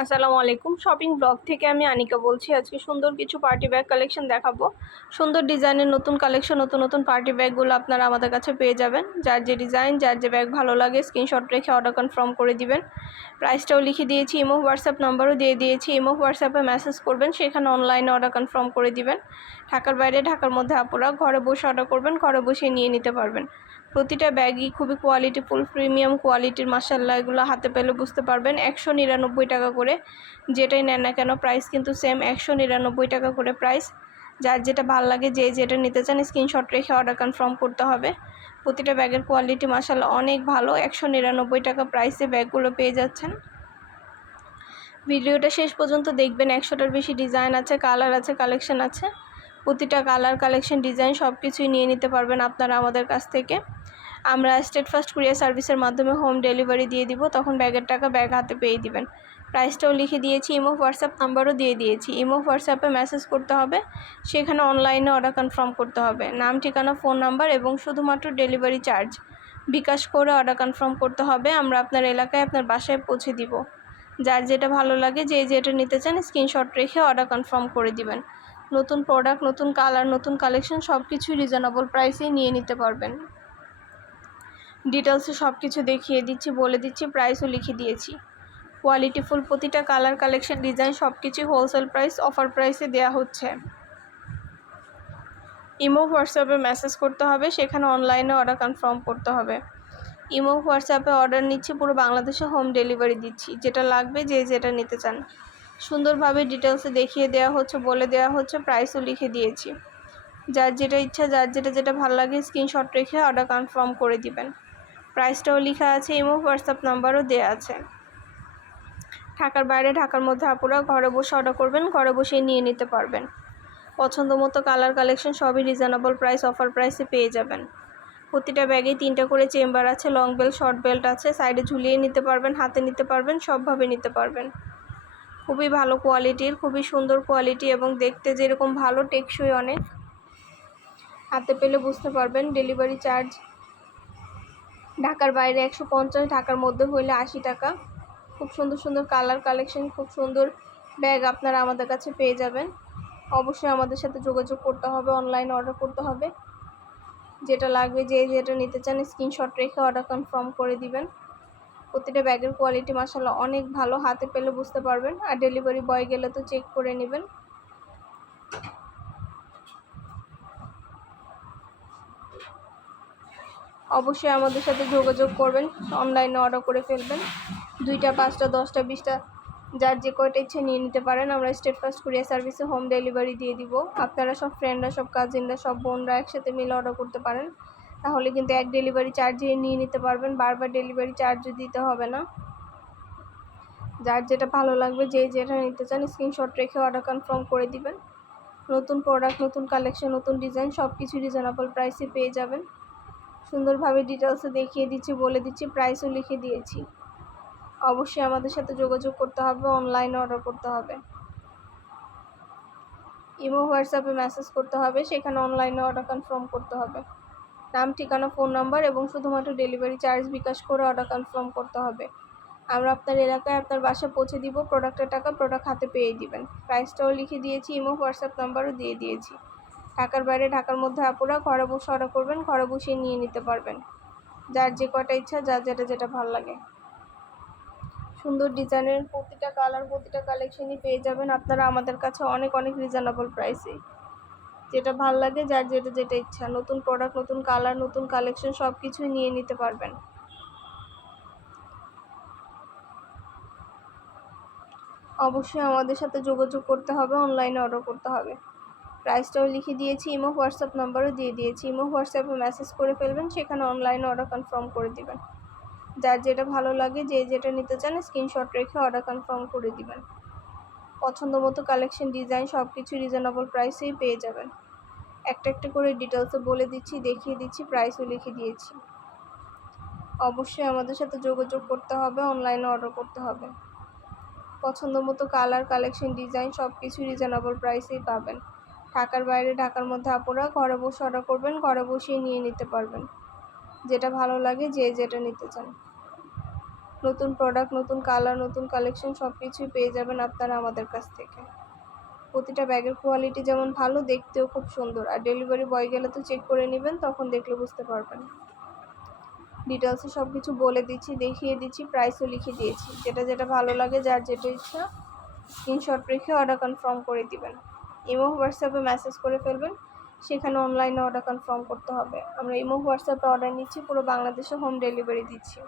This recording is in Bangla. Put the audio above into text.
আসসালামু আলাইকুম। শপিং ব্লগ থেকে আমি আনিকা বলছি। আজকে সুন্দর কিছু পার্টি ব্যাগ কালেকশন দেখাবো। সুন্দর ডিজাইনের নতুন কালেকশন, নতুন নতুন পার্টি ব্যাগগুলো আপনারা আমাদের কাছে পেয়ে যাবেন। যার যে ডিজাইন, যার যে ব্যাগ ভালো লাগে স্ক্রিনশট রেখে অর্ডার কনফার্ম করে দিবেন। প্রাইসটাও লিখে দিয়েছি, ইমো হোয়াটসঅ্যাপ নাম্বারও দিয়ে দিয়েছি। ইমো হোয়াটসঅ্যাপে মেসেজ করবেন, সেখানে অনলাইনে অর্ডার কনফার্ম করে দিবেন। ঢাকার বাইরে, ঢাকার মধ্যে আপুরা ঘরে বসে অর্ডার করবেন, ঘরে বসে নিয়ে নিতে পারবেন। প্রতিটা ব্যাগই খুবই কোয়ালিটিফুল, প্রিমিয়াম কোয়ালিটির। মাশাআল্লাহ, এগুলো হাতে পেলে বুঝতে পারবেন। 199 টাকা করে যেটাই নেন না কেন প্রাইস কিন্তু সেম, 199 টাকা করে প্রাইস। যার যেটা ভালো লাগে, যে যেটা নিতে চান স্ক্রিনশট রেখে অর্ডার কনফার্ম করতে হবে। প্রতিটা ব্যাগের কোয়ালিটি মাশাআল্লাহ অনেক ভালো। 199 টাকা প্রাইসে ব্যাগগুলো পেয়ে যাচ্ছেন। ভিডিওটা শেষ পর্যন্ত দেখবেন। 100টার বেশি ডিজাইন আছে, কালার আছে, কালেকশন আছে। প্রতিটা কালার, কালেকশন, ডিজাইন সব কিছুই নিয়ে নিতে পারবেন আপনারা আমাদের কাছ থেকে। আমরা স্টেট ফার্স্ট কুরিয়ার সার্ভিসের মাধ্যমে হোম ডেলিভারি দিয়ে দিব। তখন ব্যাগের টাকা ব্যাগ হাতে পেয়ে দিবেন। প্রাইসটাও লিখে দিয়েছি, ইমো হোয়াটসঅ্যাপ নাম্বারও দিয়ে দিয়েছি। ইমো হোয়াটসঅ্যাপে মেসেজ করতে হবে, সেখানে অনলাইনে অর্ডার কনফার্ম করতে হবে। নাম, ঠিকানা, ফোন নাম্বার এবং শুধুমাত্র ডেলিভারি চার্জ বিকাশ করে অর্ডার কনফার্ম করতে হবে। আমরা আপনার এলাকায়, আপনার বাসায় পৌঁছে দিব। যার যেটা ভালো লাগে, যে যেটা নিতে চান স্ক্রিনশট রেখে অর্ডার কনফার্ম করে দিবেন। নতুন প্রোডাক্ট, নতুন কালার, নতুন কালেকশন সব কিছুই রিজনেবল প্রাইসেই নিয়ে নিতে পারবেন। ডিটেলসে সব কিছু দেখিয়ে দিচ্ছি, বলে দিচ্ছি, প্রাইসও লিখে দিয়েছি। কোয়ালিটিফুল প্রতিটা কালার, কালেকশন, ডিজাইন সব কিছুই হোলসেল প্রাইস, অফার প্রাইসে দেওয়া হচ্ছে। ইমো হোয়াটসঅ্যাপে মেসেজ করতে হবে, সেখানে অনলাইনে অর্ডার কনফার্ম করতে হবে। ইমো হোয়াটসঅ্যাপে অর্ডার নিচ্ছি, পুরো বাংলাদেশে হোম ডেলিভারি দিচ্ছি। যেটা লাগবে, যে যেটা নিতে চান সুন্দরভাবে ডিটেলসে দেখিয়ে দেওয়া হচ্ছে, বলে দেওয়া হচ্ছে, প্রাইসও লিখে দিয়েছি। যার যেটা ইচ্ছা, যার যেটা ভালো লাগে স্ক্রিনশট রেখে অর্ডার কনফার্ম করে দিবেন। প্রাইসটাও লেখা আছে, ইমো হোয়াটসঅ্যাপ নাম্বারও দেওয়া আছে। ঢাকার বাইরে, ঢাকার মধ্যে আপুরা ঘরে বসে অর্ডার করবেন, ঘরে বসেই নিয়ে নিতে পারবেন। পছন্দ মতো কালার, কালেকশন সবই রিজনেবল প্রাইস, অফার প্রাইসে পেয়ে যাবেন। প্রতিটা ব্যাগে 3টা করে চেম্বার আছে, লং বেল্ট, শর্ট বেল্ট আছে। সাইডে ঝুলিয়ে নিতে পারবেন, হাতে নিতে পারবেন, সবভাবে নিতে পারবেন। খুবই ভালো কোয়ালিটির, খুবই সুন্দর কোয়ালিটি এবং দেখতে যেরকম ভালো, টেকসই অনেক। হাতে পেলে বুঝতে পারবেন। ডেলিভারি চার্জ ঢাকার বাইরে 150, ঢাকার মধ্যে হইলে 80 টাকা। খুব সুন্দর সুন্দর কালার, কালেকশন, খুব সুন্দর ব্যাগ আপনারা আমাদের কাছে পেয়ে যাবেন। অবশ্যই আমাদের সাথে যোগাযোগ করতে হবে, অনলাইনে অর্ডার করতে হবে। যেটা লাগবে, যে যেটা নিতে চান স্ক্রিনশট রেখে অর্ডার কনফার্ম করে দিবেন। প্রতিটা ব্যাগের কোয়ালিটি মাশাআল্লাহ অনেক ভালো, হাতে পেলে বুঝতে পারবেন। আর ডেলিভারি বয় গেলে তো চেক করে নেবেন। অবশ্যই আমাদের সাথে যোগাযোগ করবেন, অনলাইনে অর্ডার করে ফেলবেন। 2টা, 5টা, 10টা, 20টা, যার যে কয়টা ইচ্ছে নিয়ে নিতে পারেন। আমরা স্টেট ফার্স্ট কুরিয়ার সার্ভিসে হোম ডেলিভারি দিয়ে দিব। আপনারা সব ফ্রেন্ডরা, সব কাজিনরা, সব বোনরা একসাথে মিলে অর্ডার করতে পারেন। তাহলে কিন্তু এক ডেলিভারি চার্জে নিয়ে নিতে পারবেন, বারবার ডেলিভারি চার্জও দিতে হবে না। যার যেটা ভালো লাগবে, যে যেটা নিতে চান স্ক্রিনশট রেখে অর্ডার কনফার্ম করে দিবেন। নতুন প্রোডাক্ট, নতুন কালেকশন, নতুন ডিজাইন সব কিছু রিজনেবল প্রাইসে পেয়ে যাবেন। সুন্দরভাবে ডিটেলসে দেখিয়ে দিচ্ছি, বলে দিচ্ছি, প্রাইসও লিখে দিয়েছি। অবশ্যই আমাদের সাথে যোগাযোগ করতে হবে, অনলাইনে অর্ডার করতে হবে। ইমো হোয়াটসঅ্যাপে মেসেজ করতে হবে, সেখানে অনলাইনে অর্ডার কনফার্ম করতে হবে। নাম, ঠিকানা, ফোন নাম্বার এবং শুধুমাত্র ডেলিভারি চার্জ বিকাশ করে অর্ডার কনফার্ম করতে হবে। আমরা আপনার এলাকায়, আপনার বাসায় পৌঁছে দিব। প্রোডাক্টের টাকা প্রোডাক্ট হাতে পেয়ে দিবেন। প্রাইসটাও লিখে দিয়েছি, ইমো হোয়াটসঅ্যাপ নাম্বারও দিয়ে দিয়েছি। ঢাকার বাইরে, ঢাকার মধ্যে আপুরা ঘরে বসে অর্ডার করবেন, ঘরে বসে নিয়ে নিতে পারবেন। যার যে কয়টা ইচ্ছা, যার যেটা ভালো লাগে। সুন্দর ডিজাইনের প্রতিটা কালার, প্রতিটা কালেকশনই পেয়ে যাবেন আপনারা আমাদের কাছে অনেক অনেক রিজনেবল প্রাইসে। যেটা ভালো লাগে, যার যেটা ইচ্ছা, নতুন প্রোডাক্ট, নতুন কালার, নতুন কালেকশন সব কিছুই নিয়ে নিতে পারবেন। অবশ্যই আমাদের সাথে যোগাযোগ করতে হবে, অনলাইনে অর্ডার করতে হবে। প্রাইসটাও লিখে দিয়েছি, ইমো হোয়াটসঅ্যাপ নাম্বারও দিয়ে দিয়েছি। ইমো হোয়াটসঅ্যাপে মেসেজ করে ফেলবেন, সেখানে অনলাইনে অর্ডার কনফার্ম করে দিবেন। যার যেটা ভালো লাগে, যে যেটা নিতে চান স্ক্রিনশট রেখে অর্ডার কনফার্ম করে দিবেন। পছন্দ মতো কালেকশন, ডিজাইন সব কিছু রিজনেবল প্রাইসেই পেয়ে যাবেন। একটা একটা করে ডিটেলসে বলে দিচ্ছি, দেখিয়ে দিচ্ছি, প্রাইসও লিখে দিয়েছি। অবশ্যই আমাদের সাথে যোগাযোগ করতে হবে, অনলাইনে অর্ডার করতে হবে। পছন্দ মতো কালার, কালেকশন, ডিজাইন সব কিছু রিজনেবল প্রাইসেই পাবেন। ঢাকার বাইরে, ঢাকার মধ্যে আপুরা ঘরে বসে অর্ডার করবেন, ঘরে বসেই নিয়ে নিতে পারবেন। যেটা ভালো লাগে, যে যেটা নিতে চান। নতুন প্রোডাক্ট, নতুন কালার, নতুন কালেকশন সব কিছুই পেয়ে যাবেন আপনারা আমাদের কাছ থেকে। প্রতিটা ব্যাগের কোয়ালিটি যেমন ভালো, দেখতেও খুব সুন্দর। আর ডেলিভারি বয় গেলে তো চেক করে নেবেন, তখন দেখলে বুঝতে পারবেন। ডিটেলসে সব কিছু বলে দিচ্ছি, দেখিয়ে দিচ্ছি, প্রাইসও লিখে দিয়েছি। যেটা যেটা ভালো লাগে, যার যেটা ইচ্ছা স্ক্রিনশট রেখে অর্ডার কনফার্ম করে দিবেন। ইমো হোয়াটসঅ্যাপে মেসেজ করে ফেলবেন, সেখানে অনলাইনে অর্ডার কনফার্ম করতে হবে। আমরা ইমো হোয়াটসঅ্যাপে অর্ডার নিচ্ছি, পুরো বাংলাদেশে হোম ডেলিভারি দিচ্ছি।